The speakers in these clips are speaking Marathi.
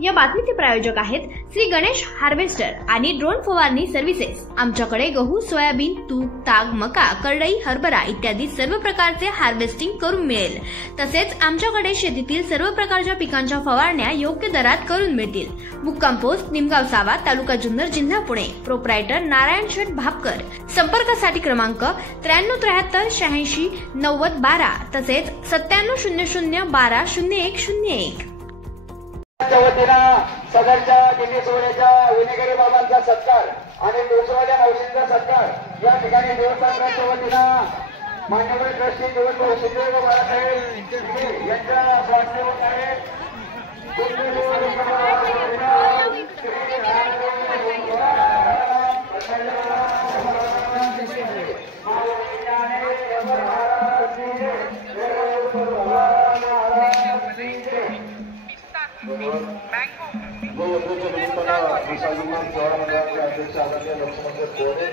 या बातमीचे प्रायोजक आहेत श्री गणेश हार्वेस्टर आणि ड्रोन फवारणी सर्व्हिसेस। आमच्याकडे गहू, सोयाबीन, तूर, ताग, मका, करडई, हरभरा इत्यादी सर्व प्रकारचे हार्वेस्टिंग करून मिळेल। तसेच आमच्याकडे शेतीतील सर्व प्रकारच्या पिकांच्या फवारण्या योग्य दरात करून मिळतील। मुक्काम पोस्ट निमगाव सावा, तालुका जुन्नर, जिल्हा पुणे। प्रोप्रायटर नारायण शेठ भापकर। संपर्कासाठी क्रमांक 9373 86 90 12 तसेच 9700 12 0101। सदरच्या दिंडी सोहळ्याच्या विनेगरी बाबांचा सत्कार आणि दुसऱ्या मावशींचा सत्कार या ठिकाणी देवस्थानच्या वतीनं मान्यवर ट्रस्टी देवभाऊ शिंदे व बाळासाहेब यांच्या स्वास्थ्यावर आहे। अध्यक्ष आदरणीय लक्ष्मण गोरे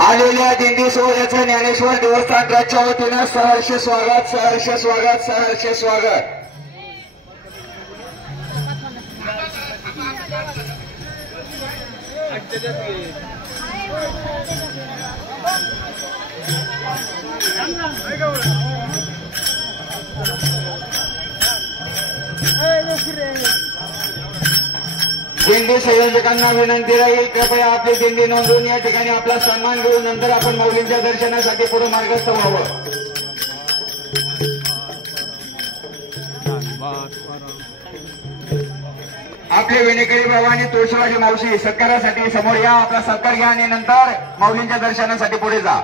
आलेल्या दिंडी सोहळ्याचं ज्ञानेश्वर देवस्थान ट्रस्टच्या वतीनं सहर्ष स्वागत, सहर्ष स्वागत, सहर्ष स्वागत। दिंडी संयोजकांना विनंती राहील, कृपया आपली दिंडी नोंदवून या ठिकाणी आपला सन्मान घेऊन नंतर आपण माऊलींच्या दर्शनासाठी पुढे मार्गस्थ व्हावं। आपले विनेकरी बाबा आणि तुळशीबाई मावशी सत्कारासाठी समोर या, आपला सत्कार घ्या आणि नंतर माऊलींच्या दर्शनासाठी पुढे जा।